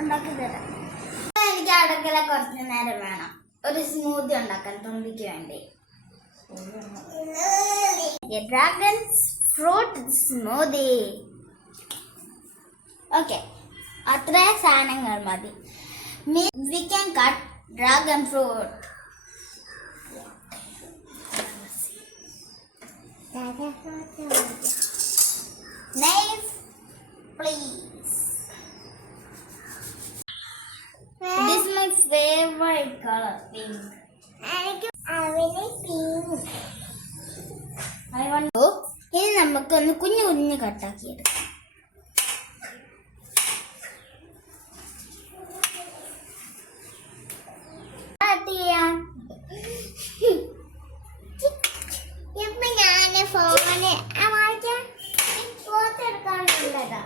ഉണ്ടാക്കി തരാം. എനിക്ക് അടുക്കള കുറച്ച് നേരം വേണം ഒരു സ്മൂത്തി ഉണ്ടാക്കാൻ തുമ്പിക്ക് വേണ്ടി. Dragon fruit smoothie. ഓക്കെ, അത്ര സാധനങ്ങൾ മതി. We can cut dragon fruit. Knife, please. This is my favorite color, pink. I really pink. I want to. ഇനി നമുക്കൊന്ന് കുഞ്ഞു കുഞ്ഞു കട്ടാക്കി എടുക്കാം. ഇപ്പൊ ഞാന് ഫോണ് ഫോട്ടോ എടുക്കാനുള്ളതാ.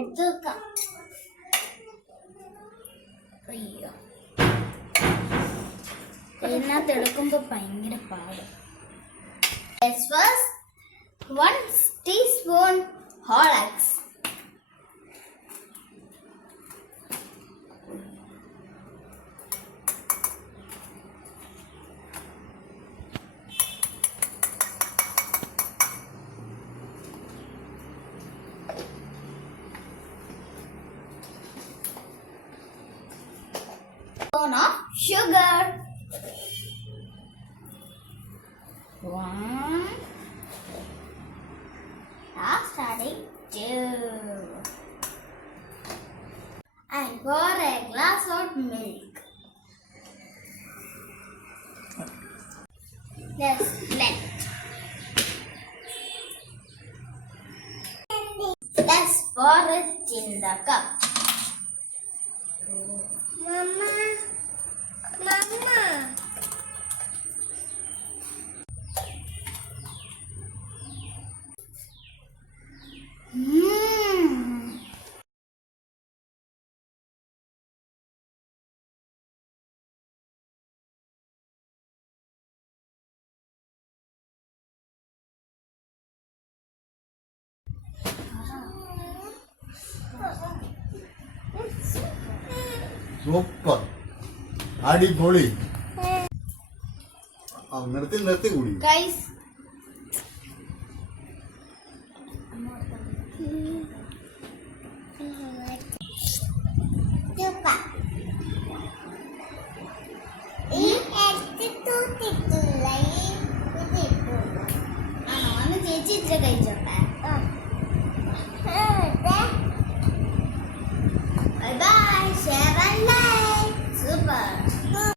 എടുക്കാം. അയ്യോ, ഇതിനകത്ത് എടുക്കുമ്പോ ഭയങ്കര പാട്. First 1 teaspoon Horlicks. Spoon of sugar. 1. Starting 2. And pour a glass of milk. Let's blend. Let's pour it in the cup. Mama. Super, അടിപൊളി. നിർത്തി കൂടി. ഗൈസ്, ചേച്ചി ഇത്ര കഴിച്ചോട്ടെ.